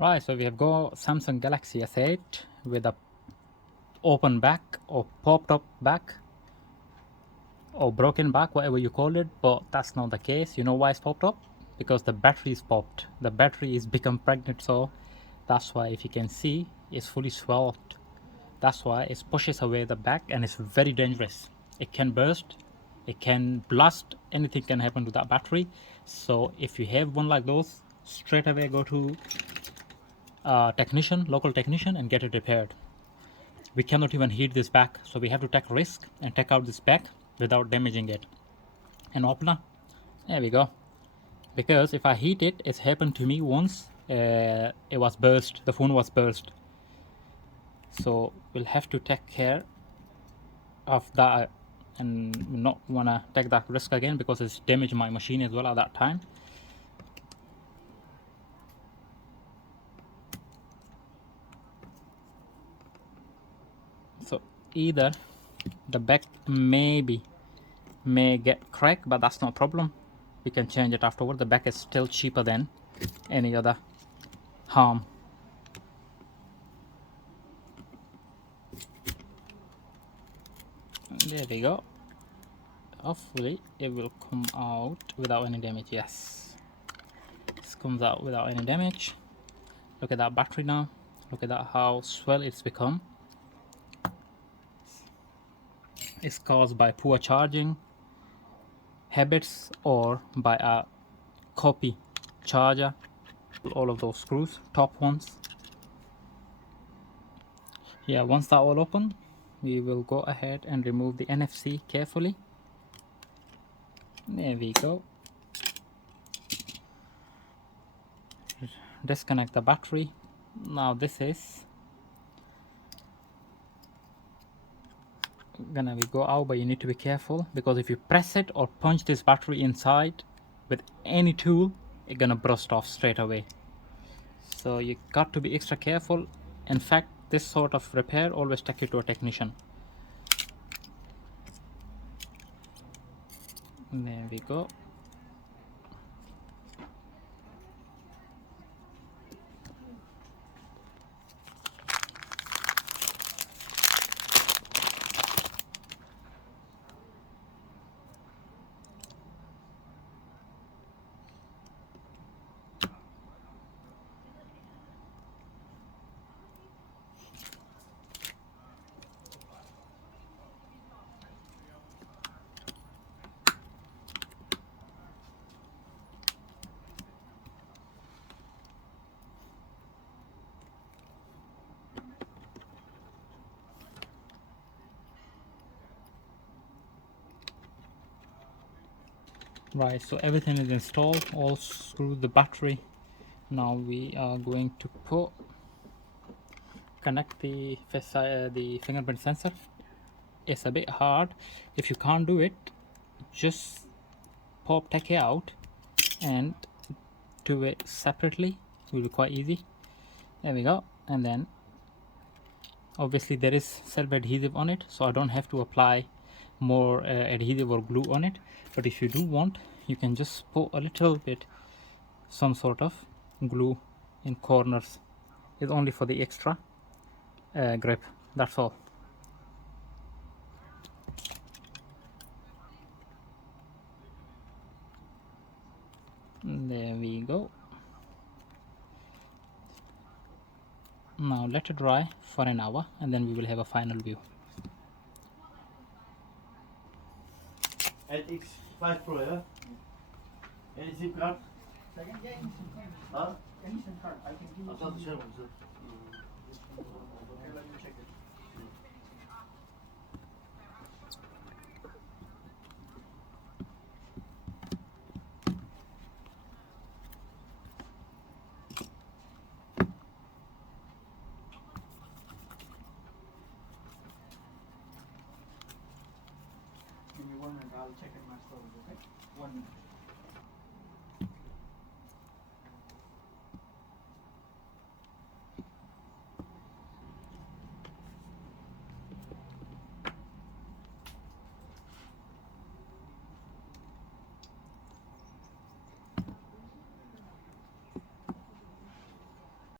Right, so we have got Samsung Galaxy S8 with a open back or popped up back or broken back, whatever you call it, but that's not the case. You know why it's popped up? Because the battery is popped. The battery is become pregnant, so that's why, if you can see, it's fully swelled. That's why it pushes away the back, and it's very dangerous. It can burst, it can blast, anything can happen to that battery. So if you have one like those, straight away go to technician, local technician, and get it repaired. We cannot even heat this back, so we have to take risk and take out this back without damaging it. And opener, there we go. Because if I heat it, it's happened to me once. It was burst, the phone was burst. So we'll have to take care of that and not wanna take that risk again, because it's damaged my machine as well at that time. So either the back may get cracked, but that's no problem. We can change it afterward. The back is still cheaper than any other harm. There we go. Hopefully it will come out without any damage. Yes, this comes out without any damage. Look at that battery now. Look at that, how swell it's become. It's caused by poor charging habits or by a copy charger. All of those screws, top ones. Yeah, once that all open, we will go ahead and remove the NFC carefully. There we go. Disconnect the battery. Now this is gonna be go out, but you need to be careful, because if you press it or punch this battery inside with any tool, it's gonna burst off straight away. So you got to be extra careful. In fact, this sort of repair, always take it to a technician. There we go. Right, so everything is installed, all screw the battery. Now we are going to connect the fingerprint sensor. It's a bit hard. If you can't do it, just take it out and do it separately. It will be quite easy. There we go. And then obviously there is self adhesive on it, so I don't have to apply more adhesive or glue on it. But if you do want, you can just put a little bit, some sort of glue in corners. It's only for the extra grip, that's all. There we go. Now let it dry for an hour, and then we will have a final view. At X5 Pro, yeah? Any SIM card? Huh? Any SIM card, I can give you. I thought the share one, sir. Okay, let me check it. Give me 1 minute, I'll check it myself, okay? 1 minute.